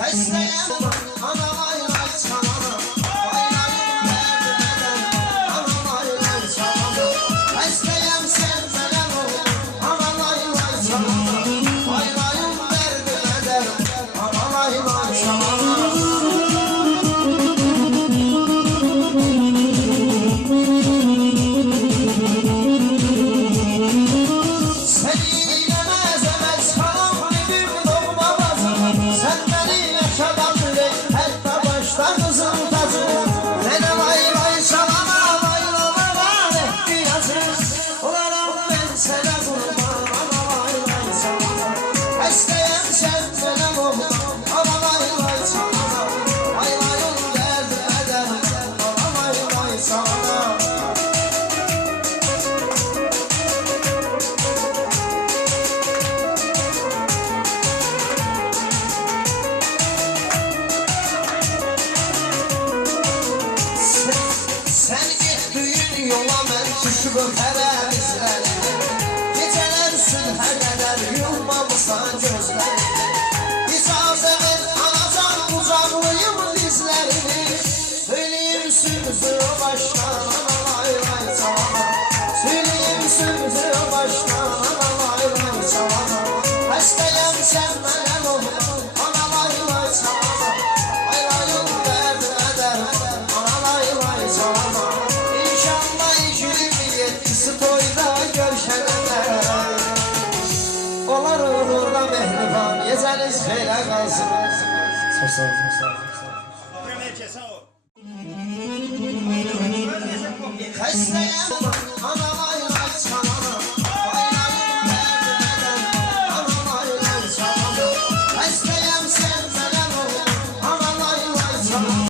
Xəstəyəm, ana lay lay çalana, Aylayım dərdinədən, ana lay lay çalana. Xəstəyəm sən mənəm oğlum, ana lay lay çalana, Aylayım dərdinədən, ana lay lay çalana. Yola mən düşübüm hərəmizlərini, gecələr sülhə qədər yummamışsan gözlərini. İcazə ver anacan qucaqlayım dizlərini, söyləyim sözü başdan ana lay lay çalana, söyləyim sözü başdan ana lay lay çalana. Xəstəyəm sən mənəm oğlum, ana lay lay çalana, Aylayım dərdinədən, ana lay lay çalana. Toyda görüşənlər onlar uğurda mehriban, gecəniz xeyrə qalsın. Çox sağ olun. Xəstəyəm